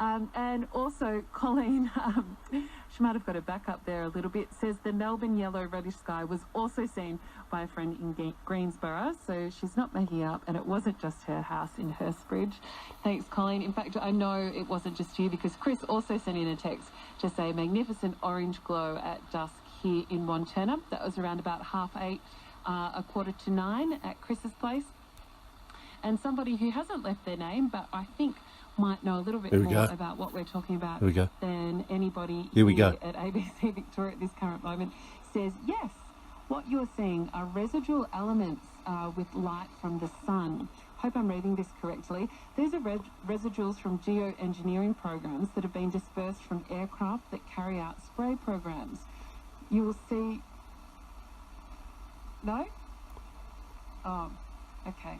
And also, Colleen, she might have got her back up there a little bit, says the Melbourne yellow reddish sky was also seen by a friend in Greensborough, so she's not making up, and it wasn't just her house in Hurstbridge. Thanks, Colleen. In fact, I know it wasn't just you, because Chris also sent in a text to say magnificent orange glow at dusk here in Wanchena. That was around about 8:30, 8:45 at Chris's place. And somebody who hasn't left their name, but I think might know a little bit more about what we're talking about than anybody here at ABC Victoria at this current moment, says, yes, what you're seeing are residual elements with light from the sun. Hope I'm reading this correctly. These are residuals from geoengineering programs that have been dispersed from aircraft that carry out spray programs. You will see... No? Oh, okay.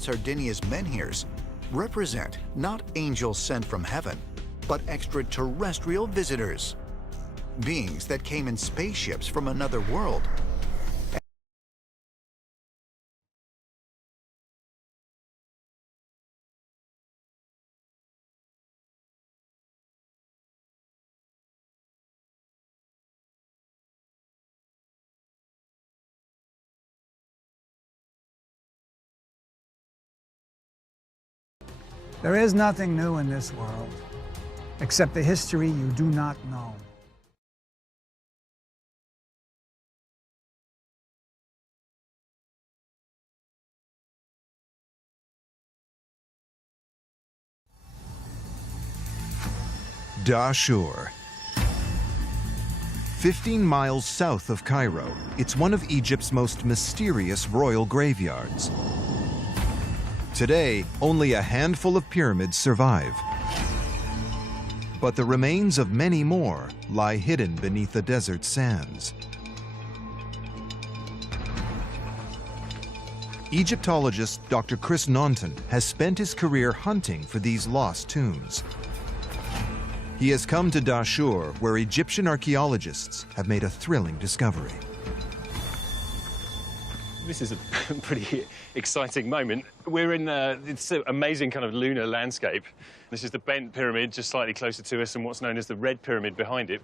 Sardinia's menhirs represent not angels sent from heaven, but extraterrestrial visitors, beings that came in spaceships from another world. There is nothing new in this world, except the history you do not know. Dashur. 15 miles south of Cairo, it's one of Egypt's most mysterious royal graveyards. Today, only a handful of pyramids survive. But the remains of many more lie hidden beneath the desert sands. Egyptologist Dr. Chris Naunton has spent his career hunting for these lost tombs. He has come to Dashur, where Egyptian archaeologists have made a thrilling discovery. This is a pretty exciting moment. We're in it's an amazing kind of lunar landscape. This is the Bent Pyramid, just slightly closer to us, and what's known as the Red Pyramid behind it.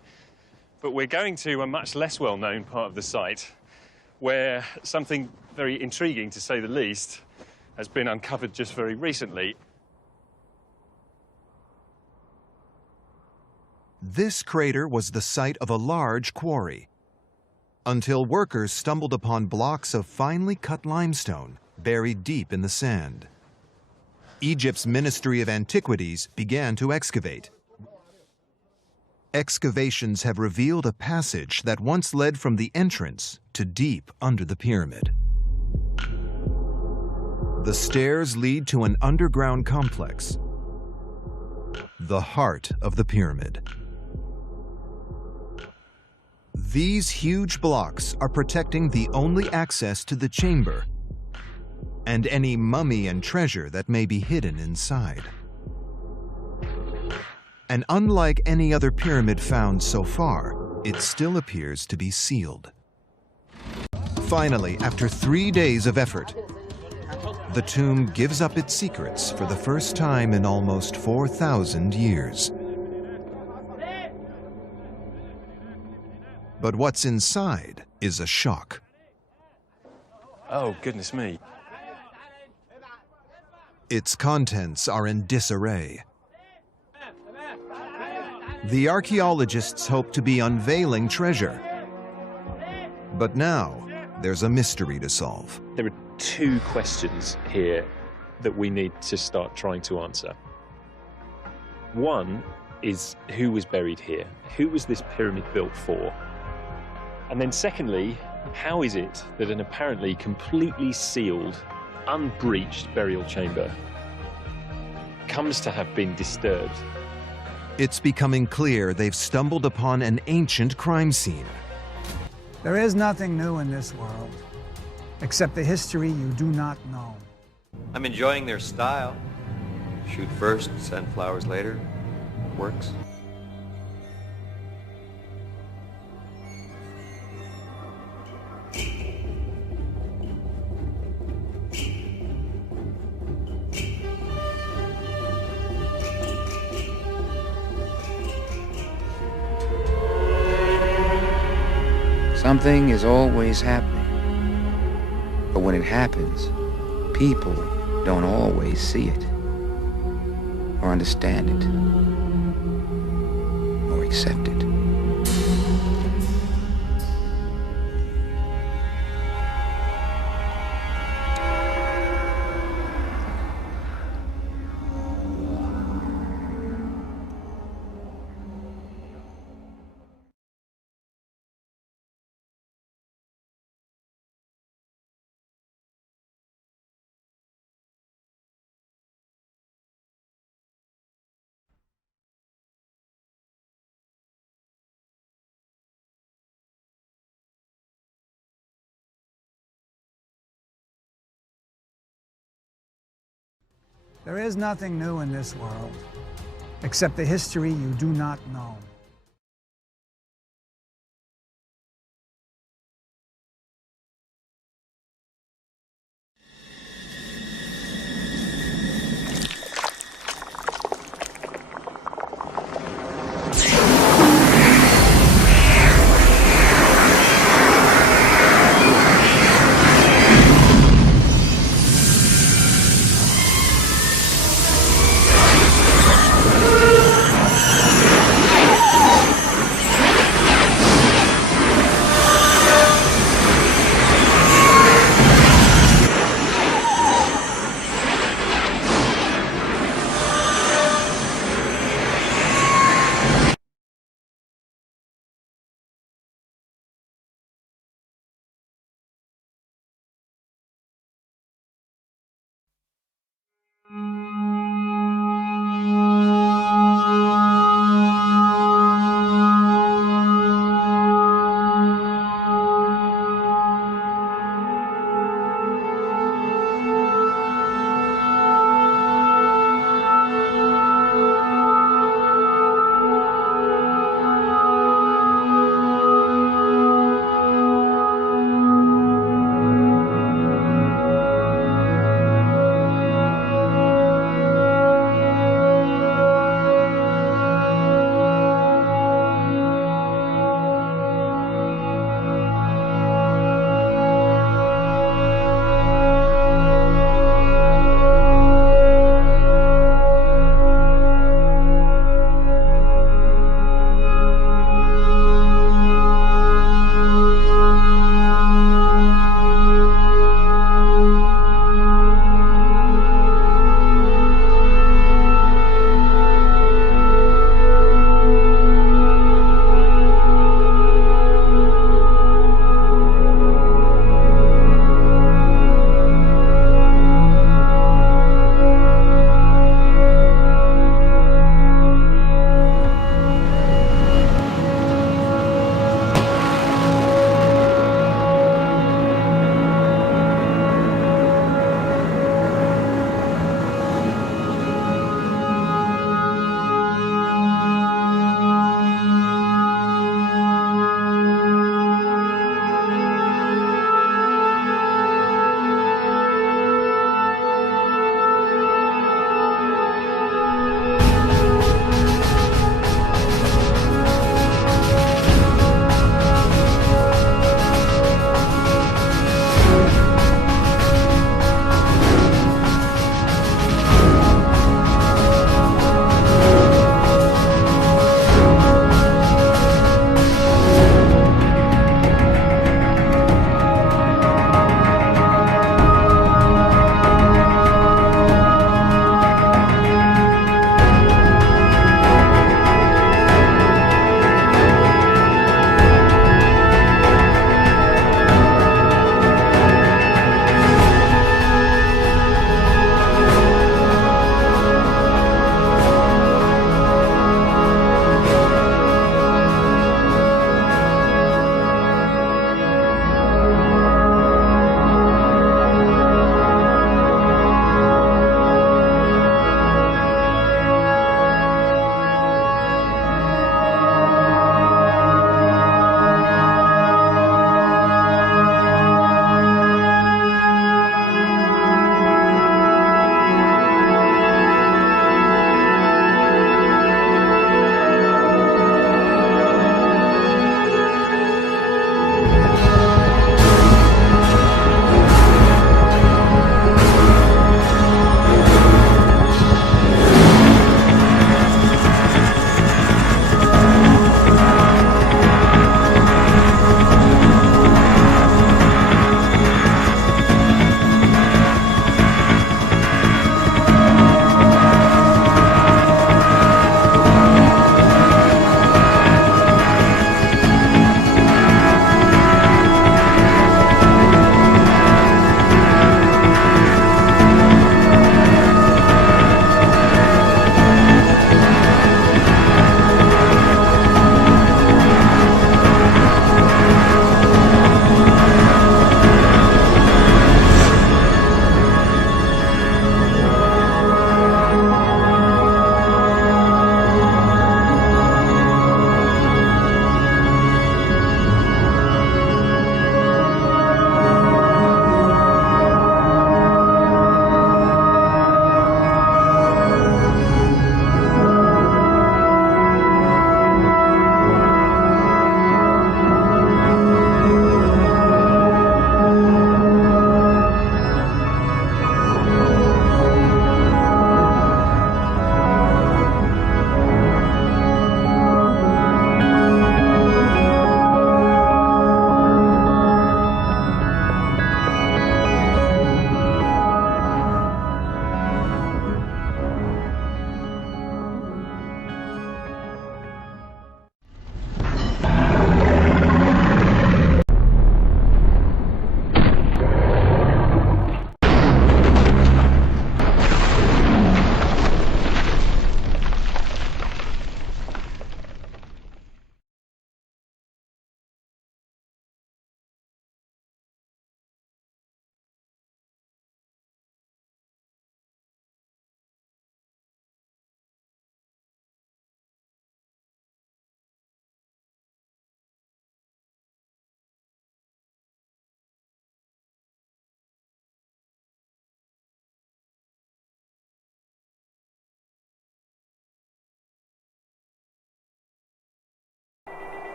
But we're going to a much less well-known part of the site, where something very intriguing, to say the least, has been uncovered just very recently. This crater was the site of a large quarry, until workers stumbled upon blocks of finely cut limestone buried deep in the sand. Egypt's Ministry of Antiquities began to excavate. Excavations have revealed a passage that once led from the entrance to deep under the pyramid. The stairs lead to an underground complex, the heart of the pyramid. These huge blocks are protecting the only access to the chamber and any mummy and treasure that may be hidden inside. And unlike any other pyramid found so far, it still appears to be sealed. Finally, after 3 days of effort, the tomb gives up its secrets for the first time in almost 4,000 years. But what's inside is a shock. Oh, goodness me. Its contents are in disarray. The archaeologists hope to be unveiling treasure. But now, there's a mystery to solve. There are two questions here that we need to start trying to answer. One is, who was buried here? Who was this pyramid built for? And then secondly, how is it that an apparently completely sealed, unbreached burial chamber comes to have been disturbed? It's becoming clear they've stumbled upon an ancient crime scene. There is nothing new in this world, except the history you do not know. I'm enjoying their style. Shoot first, send flowers later. Works. Something is always happening. But when it happens, people don't always see it, or understand it, or accept it. There is nothing new in this world, except the history you do not know.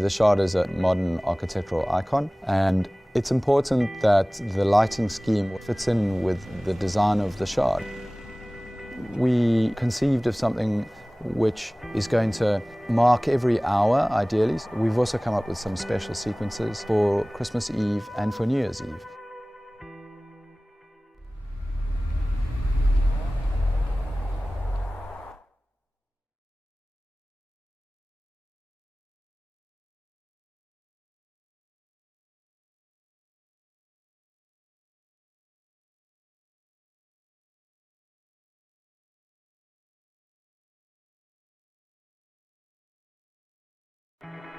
The Shard is a modern architectural icon, and it's important that the lighting scheme fits in with the design of the Shard. We conceived of something which is going to mark every hour, ideally. We've also come up with some special sequences for Christmas Eve and for New Year's Eve.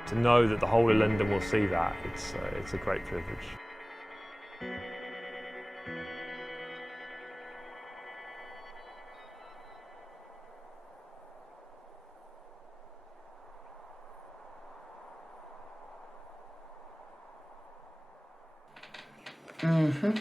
To know that the whole of London will see that, it's a great privilege. Mm-hmm.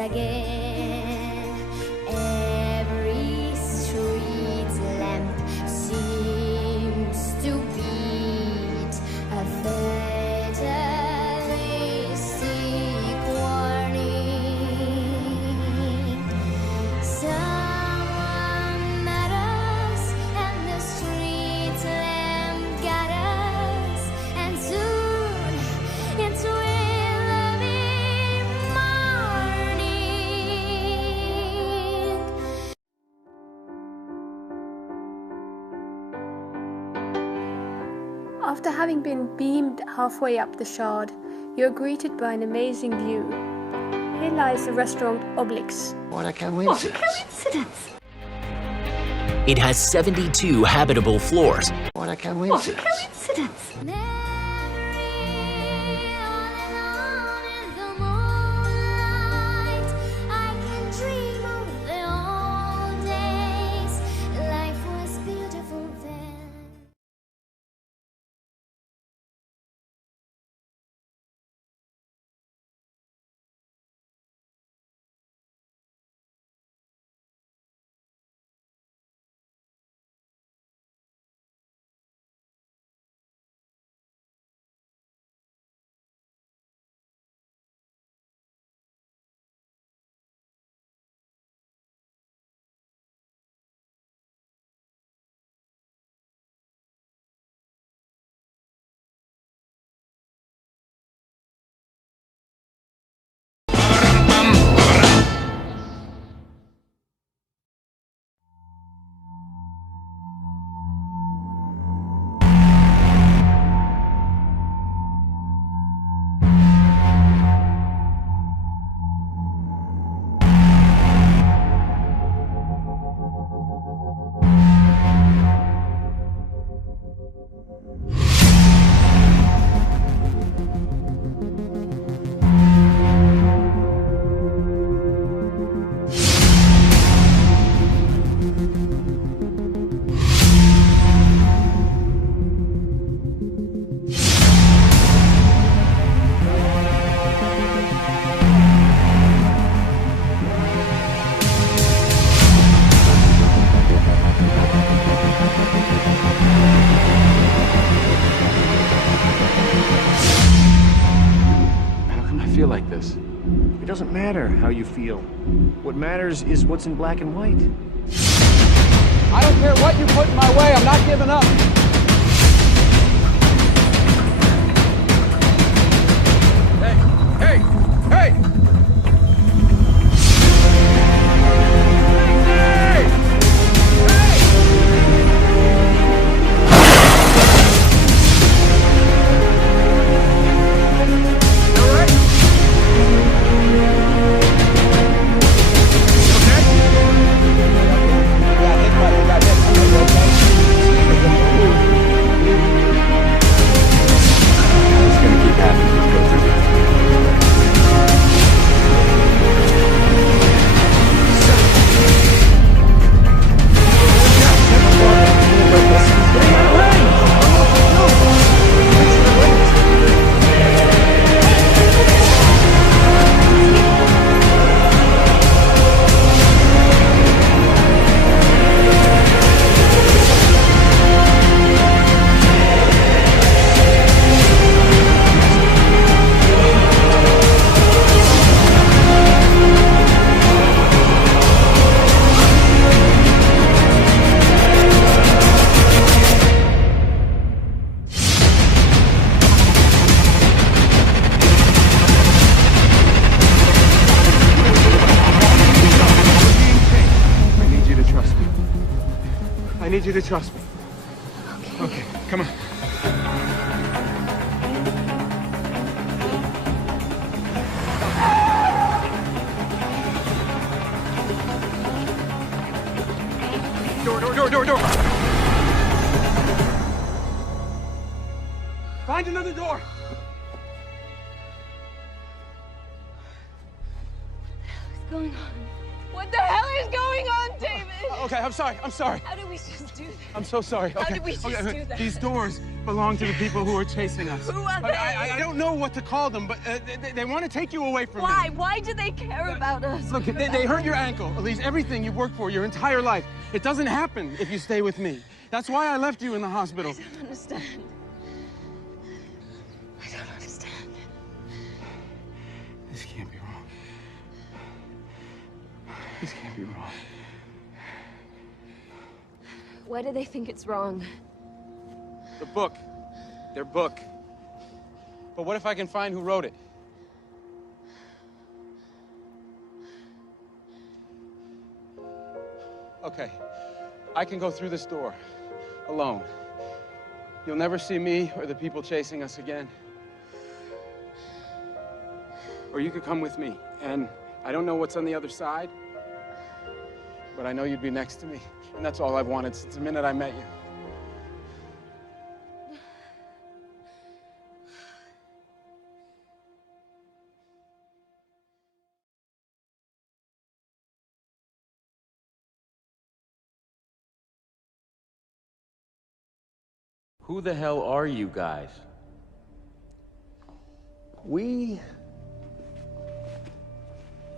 Again, every street lamp seems to beat a fatalistic warning. Someone met us, and the street lamp got us, and soon it will be After having been beamed halfway up the Shard, you are greeted by an amazing view. Here lies the restaurant Obelix. What a coincidence. What a coincidence! It has 72 habitable floors. What a coincidence. What a coincidence! Feel like this. It doesn't matter how you feel. What matters is what's in black and white. I don't care what you put in my way, I'm not giving up. Hey! Hey! Got hit. I need you to trust me. Okay, come on. Door. Find another door. What's going on? What the hell is going on, David? Okay, I'm sorry. How did we just do that? I'm so sorry. How did we just do that? These doors belong to the people who are chasing us. Who are But they? I don't know what to call them, but they want to take you away from Why? me. Why do they care about us? Look, they hurt your ankle. Elise, everything you've worked for your entire life. It doesn't happen if you stay with me. That's why I left you in the hospital. I don't understand. I don't understand. This can't be wrong. This can't be wrong. Why do they think it's wrong? The book. Their book. But what if I can find who wrote it? Okay. I can go through this door. Alone. You'll never see me or the people chasing us again. Or you could come with me. And I don't know what's on the other side, but I know you'd be next to me. And that's all I've wanted since the minute I met you. Who the hell are you guys? We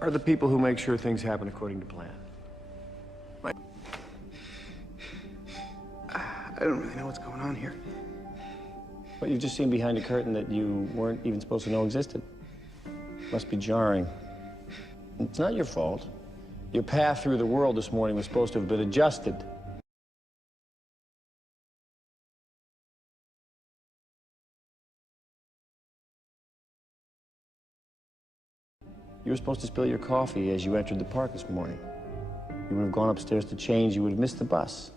are the people who make sure things happen according to plan. I don't really know what's going on here. But you've just seen behind a curtain that you weren't even supposed to know existed. Must be jarring. It's not your fault. Your path through the world this morning was supposed to have been adjusted. You were supposed to spill your coffee as you entered the park this morning. You would have gone upstairs to change, you would have missed the bus,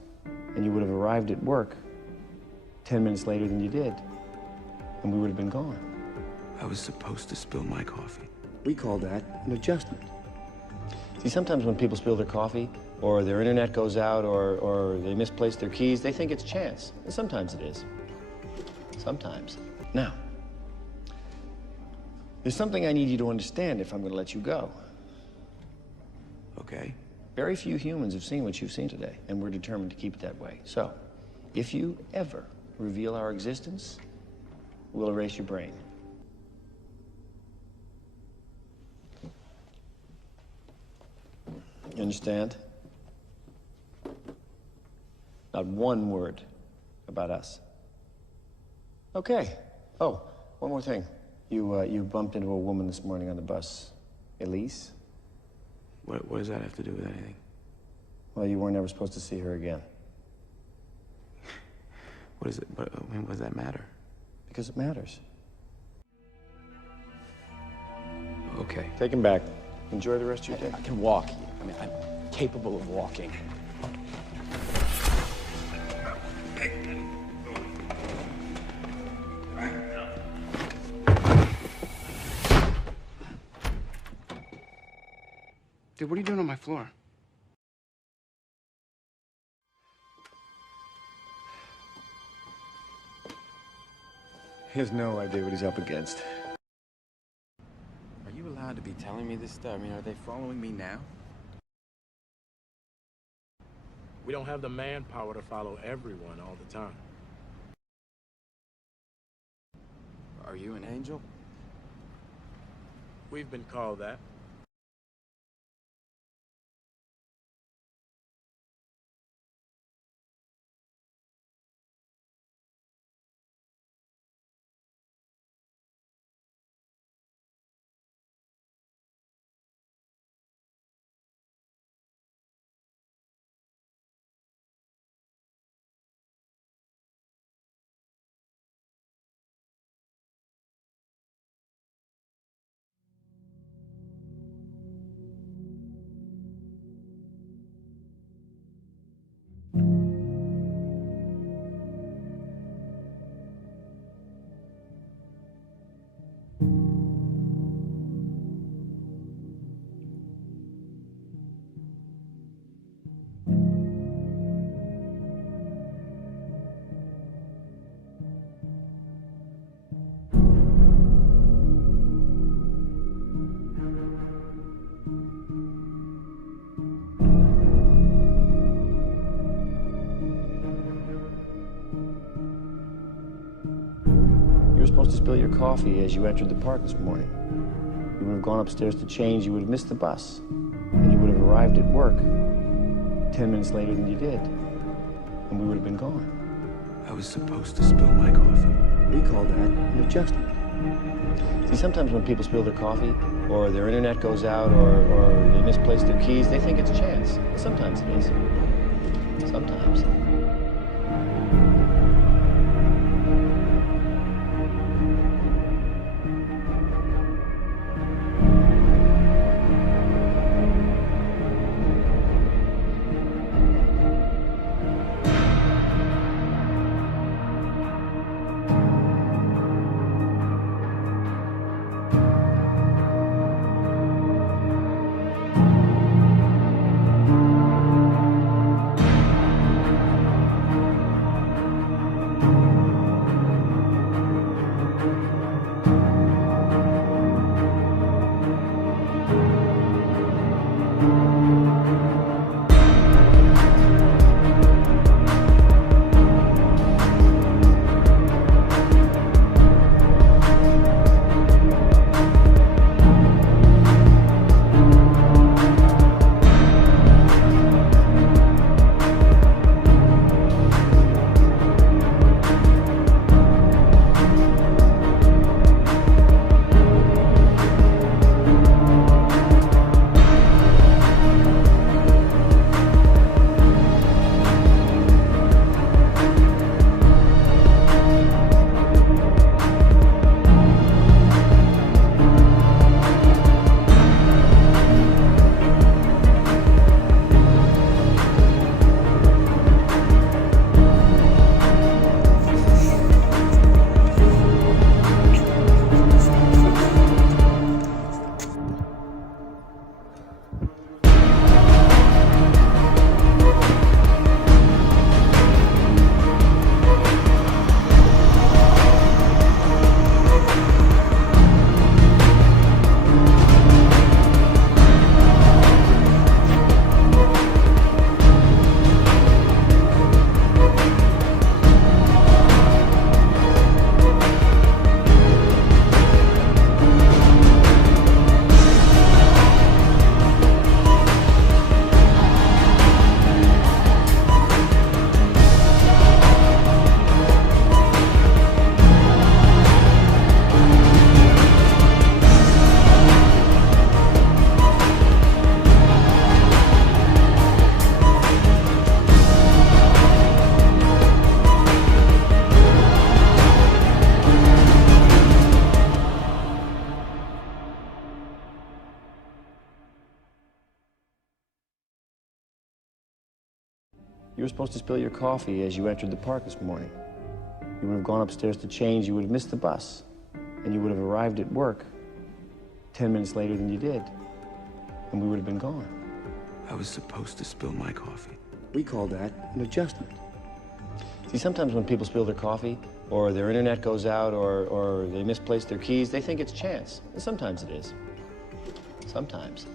and you would have arrived at work 10 minutes later than you did, and we would have been gone. I was supposed to spill my coffee. We call that an adjustment. See, sometimes when people spill their coffee, or their internet goes out, or they misplace their keys, they think it's chance. And sometimes it is. Sometimes. Now, there's something I need you to understand if I'm going to let you go. Okay. Very few humans have seen what you've seen today, and we're determined to keep it that way. So, if you ever reveal our existence, we'll erase your brain. You understand? Not one word about us. Okay. Oh, one more thing. You bumped into a woman this morning on the bus. Elise? What does that have to do with anything? Well, you weren't ever supposed to see her again. What is it? What does that matter? Because it matters. Okay. Take him back. Enjoy the rest of your day. I can walk. I mean, I'm capable of walking. Dude, what are you doing on my floor? He has no idea what he's up against. Are you allowed to be telling me this stuff? I mean, are they following me now? We don't have the manpower to follow everyone all the time. Are you an angel? We've been called that. supposed to spill your coffee as you entered the park this morning. You would have gone upstairs to change, you would have missed the bus, and you would have arrived at work 10 minutes later than you did, and we would have been gone. I was supposed to spill my coffee. We call that an adjustment. See, sometimes when people spill their coffee, or their internet goes out, or they misplace their keys, they think it's chance. Sometimes it is. Sometimes. You were supposed to spill your coffee as you entered the park this morning. You would have gone upstairs to change, you would have missed the bus, and you would have arrived at work 10 minutes later than you did, and we would have been gone. I was supposed to spill my coffee. We call that an adjustment. See, sometimes when people spill their coffee, or their internet goes out, or they misplace their keys, they think it's chance. And sometimes it is. Sometimes.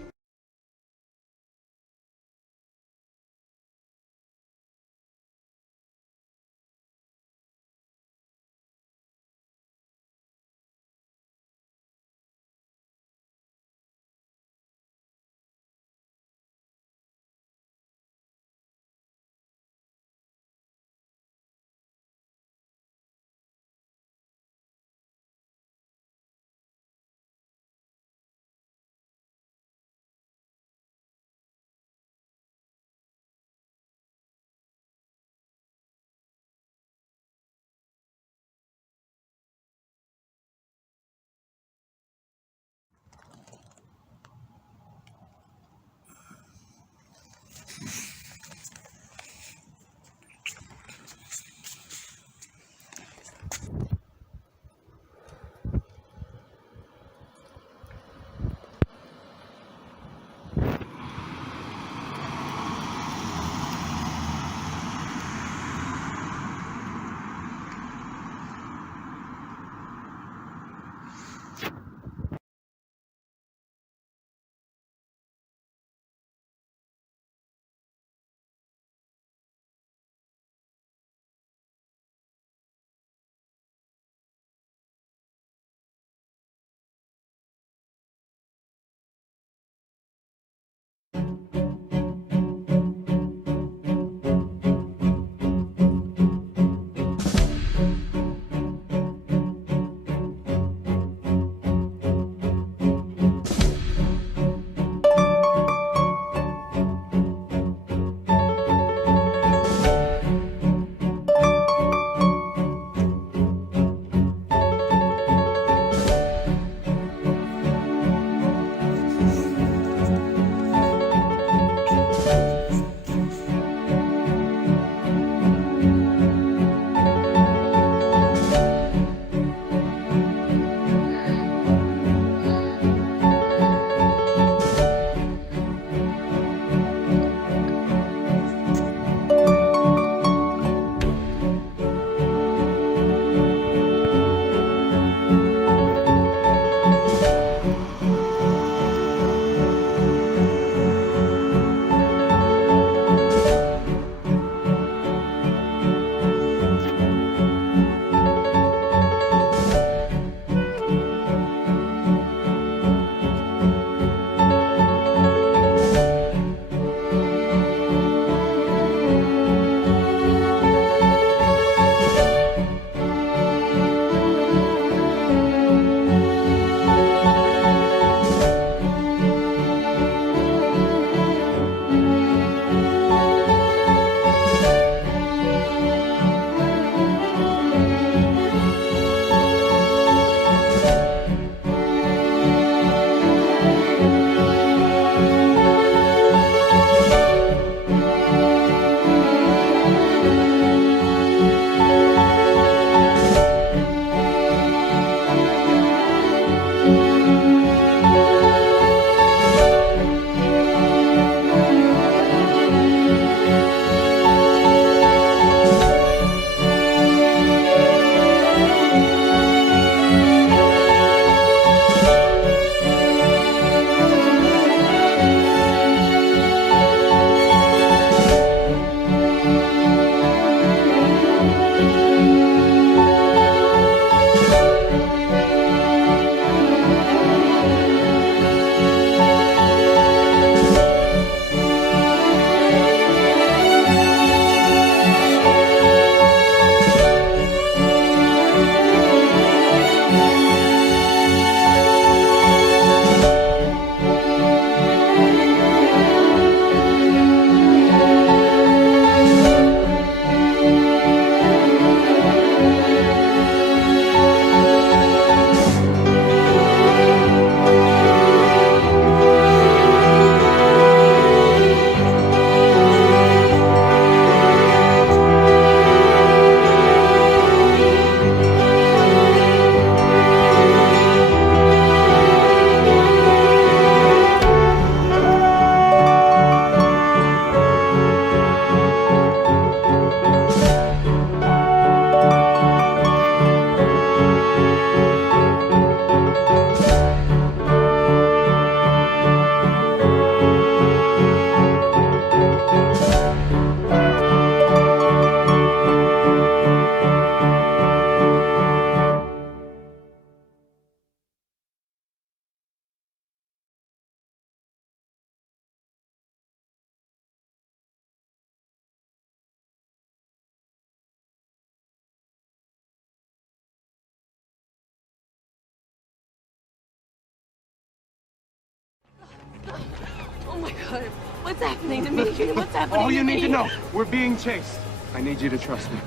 God. What's happening to me? What's happening All you to me? need to know, we're being chased. I need you to trust me.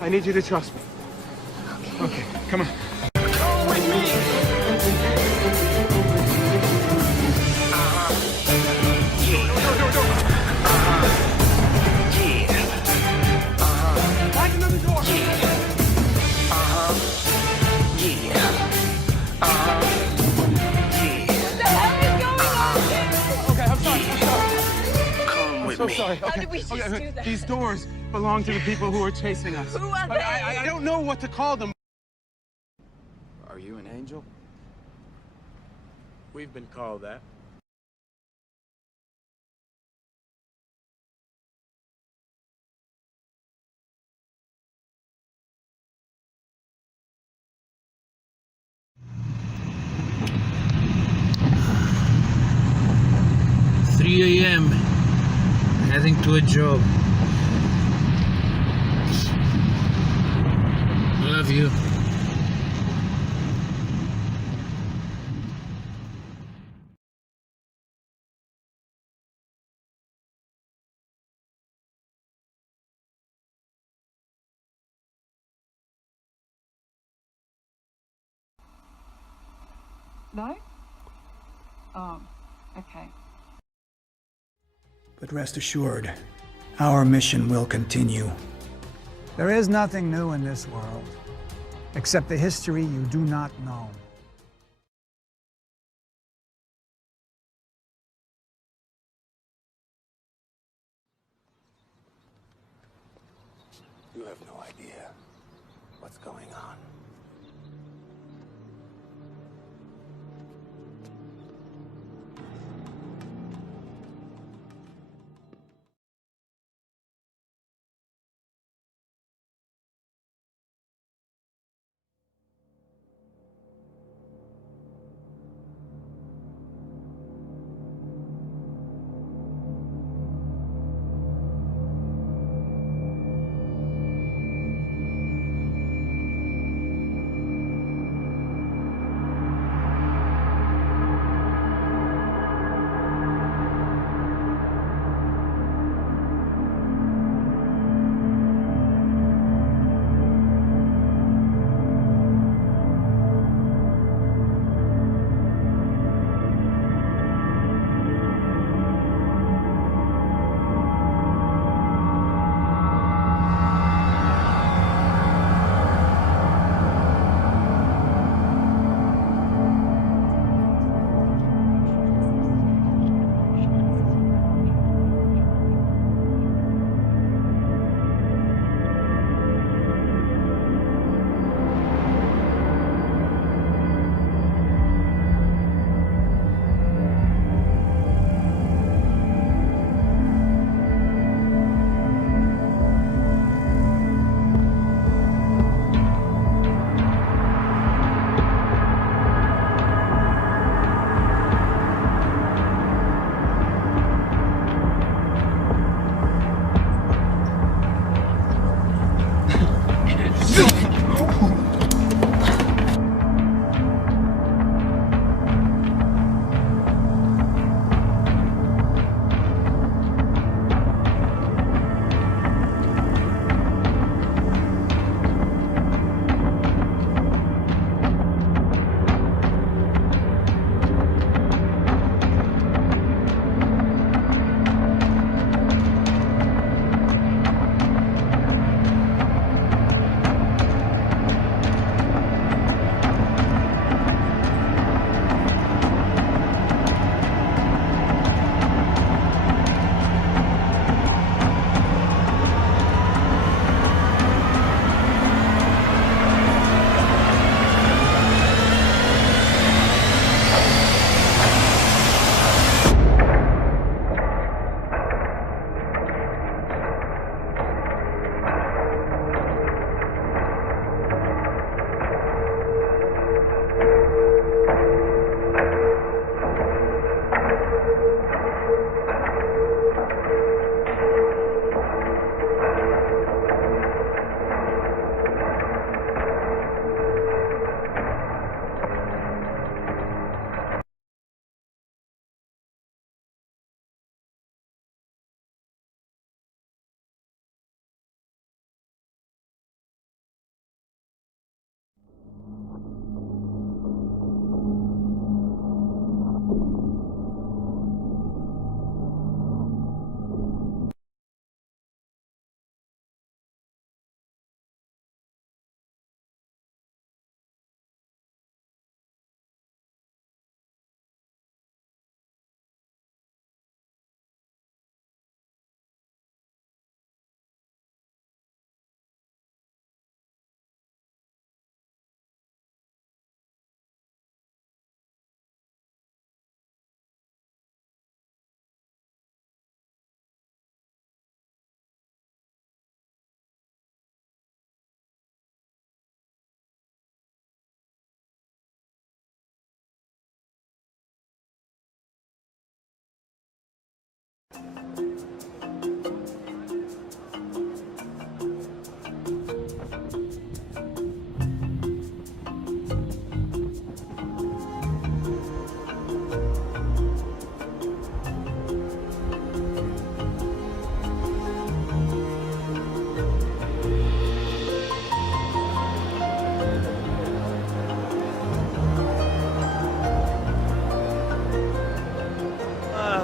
I need you to trust me. Okay, come on. Go with me! Find another door! Okay, I'm sorry. I'm so sorry. How did we just do that? These doors belong to the people who are chasing us. Who are But they? I don't know what to call them. Are you an angel? We've been called that. A.m. heading to a job. Love you. No? Oh, okay. But rest assured, our mission will continue. There is nothing new in this world, except the history you do not know. You have no idea what's going on.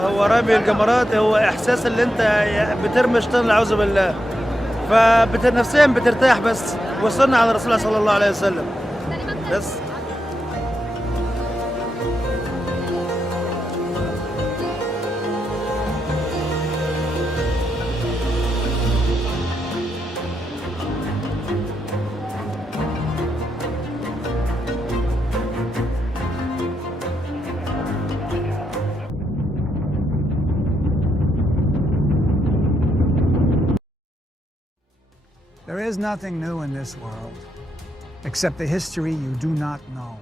هو رمي الجمرات هو احساس اللي انت بترمي شيطان العوذ بالله، فنفسيا بترتاح. بس وصلنا على رسول الله صلى الله عليه وسلم بس. There is nothing new in this world, except the history you do not know.